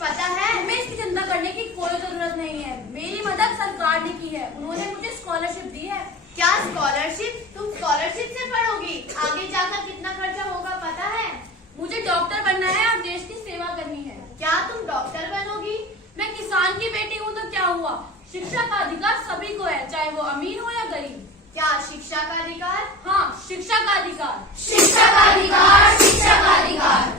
पता है? तुम्हें इसकी चिंता करने की कोई जरूरत नहीं है। मेरी मदद सरकार ने की है, उन्होंने मुझे स्कॉलरशिप दी है। क्या स्कॉलरशिप? तुम स्कॉलरशिप से पढ़ोगी? आगे जाकर कितना खर्चा होगा पता है? मुझे डॉक्टर बनना है और देश की सेवा करनी है। क्या तुम डॉक्टर बनोगी? मैं किसान की बेटी हूँ तो क्या हुआ, शिक्षा का अधिकार सभी को है, चाहे वो अमीर हो या गरीब। क्या शिक्षा का अधिकार? हाँ, शिक्षा का अधिकार। शिक्षा का अधिकार, शिक्षा का अधिकार।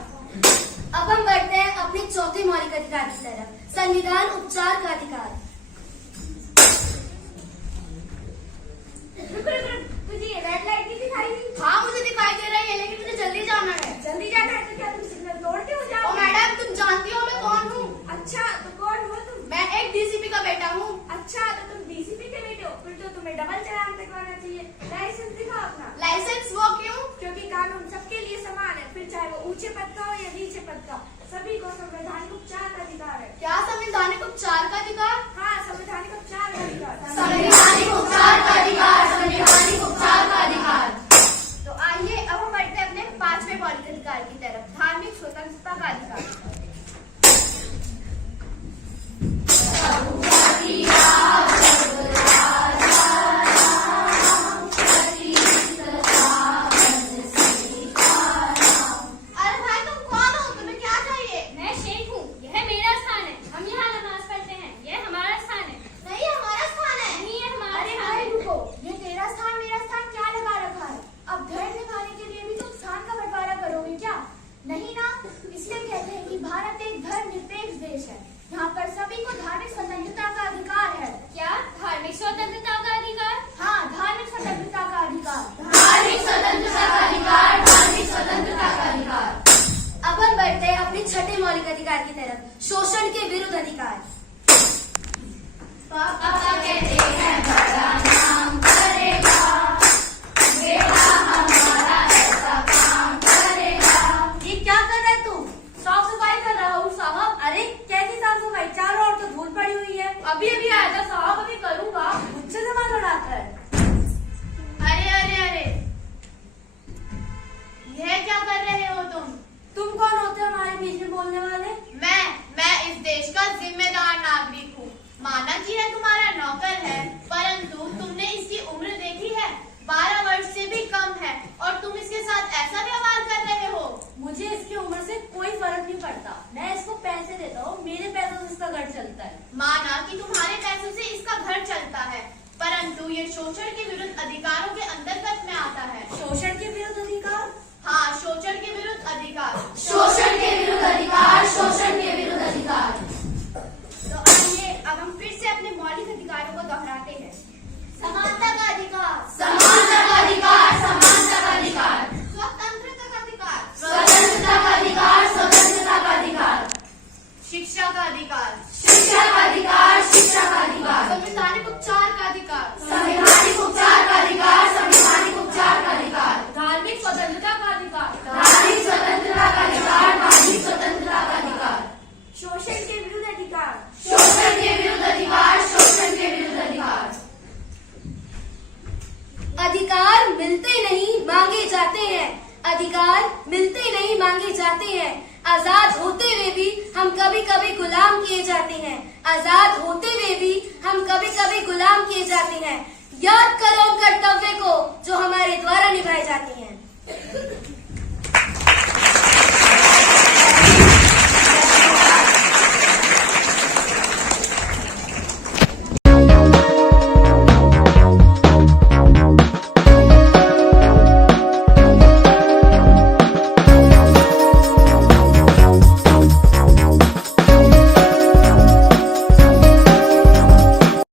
अब हम बढ़ते हैं अपने चौथे मौलिक अधिकार की तरफ, संविधान उपचार का अधिकार। तुझे ये रेड लाइट नहीं दिखाई दी? हाँ मुझे दिखाई दे रही है, लेकिन मुझे जल्दी जाना है। जल्दी जाना है तो क्या तुम सिग्नल तोड़ के हो जाओ? ओ मैडम, तुम जानती हो मैं कौन हूँ? अच्छा, तो कौन हो तुम? मैं एक डीसीपी का बेटा हूँ। अच्छा, तो तुम डीसीपी के बेटे हो, फिर तो तुम्हें डबल चालान कटवाना चाहिए। लाइसेंस दिखाओ अपना। लाइसेंस वो क्यों? क्योंकि कानून सबके लिए समान है, फिर चाहे वो ऊंचे पद का हो या नीचे पद का, सभी को संवैधानिक उपचार का अधिकार है। क्या संवैधानिक उपचार का अधिकार? हाँ, संवैधानिक उपचार का अधिकार। संवैधानिक उपचार का अधिकार, संवैधानिक उपचार का अधिकार। तो आइए अब हम बढ़ते हैं अपने पांचवें मौलिक अधिकार की तरफ, धार्मिक स्वतंत्रता का अधिकार। अरे भाई तुम कौन हो? तुम्हें क्या चाहिए? मैं शेख हूँ, यह मेरा स्थान है, हम यहाँ नमाज पढ़ते हैं, यह हमारा स्थान है। नहीं, हमारा स्थान है। नहीं, यह हमारा अरे स्थान भाई है। रुको, ये तेरा स्थान मेरा स्थान क्या लगा रखा है? अब धर्म निभाने के लिए भी तुम स्थान का बंटवारा करोगे क्या? नहीं ना, इसलिए कहते हैं कि भारत एक धर्मनिरपेक्ष देश है, यहाँ पर सभी को धार्मिक स्वतंत्रता का अधिकार है। क्या धार्मिक स्वतंत्रता का अधिकार? हाँ, धार्मिक स्वतंत्रता का अधिकार। धार्मिक स्वतंत्रता का अधिकार, धार्मिक स्वतंत्रता का अधिकार। अब हम बढ़ते हैं अपने छठे मौलिक अधिकार की तरफ, शोषण के विरुद्ध अधिकार। पापा कहते हैं बड़ा नाम करेगा, बेटा हमारा ऐसा काम करेगा। ये क्या कर रहा है तू? साफ सफाई कर रहा हूँ साहब। अरे कैसी साफ सफाई, चारों ओर तो धूल पड़ी हुई है। अभी अभी आया था साहब, अभी करूँगा। मुझसे सवाल उड़ाता है। अरे अरे अरे, यह क्या कर रहे हो तुम? तुम कौन होते हो हमारे बीच में बोलने वाले? मैं इस देश का जिम्मेदार नागरिक हूँ। माना कि यह तुम्हारा नौकर है, परंतु तुमने इसकी उम्र देखी है? 12 वर्ष से भी कम है और तुम इसके साथ ऐसा व्यवहार कर रहे हो। मुझे इसकी उम्र से कोई फर्क नहीं पड़ता। मैं इसको पैसे देता हूँ, मेरे पैसों से इसका घर चलता है। माना कि तुम्हारे पैसों से इसका घर चलता है, परंतु ये शोषण के विरुद्ध अधिकारों के अंतर्गत में आता है। शोषण के विरुद्ध अधिकार? हाँ, शोषण के विरुद्ध अधिकार। शोषण के विरुद्ध अधिकार, शोषण के विरुद्ध अधिकार। तो आइए अब हम फिर से अपने मौलिक अधिकारों को दोहराते हैं। समानता का अधिकार, समानता का अधिकार, समानता का अधिकार। स्वतंत्रता का अधिकार, स्वतंत्रता का अधिकार, स्वतंत्रता का अधिकार। शिक्षा का अधिकार, शिक्षा का अधिकार, शिक्षा का अधिकार। संवैधानिक उपचार का अधिकार, संवैधानिक उपचार का अधिकार, संवैधानिक उपचार का अधिकार। धार्मिक स्वतंत्रता का अधिकार। धार्मिक स्वतंत्रता का अधिकार, धार्मिक स्वतंत्रता का अधिकार। शोषण के विरुद्ध अधिकार। शोषण के विरुद्ध अधिकार, शोषण के विरुद्ध अधिकार। अधिकार मिलते नहीं मांगे जाते हैं, अधिकार मिलते नहीं मांगे जाते हैं। आजाद होते हुए भी हम कभी कभी गुलाम किए जाते हैं, आजाद होते हुए भी हम कभी कभी गुलाम किए जाते हैं। याद करो उन कर्तव्य को जो हम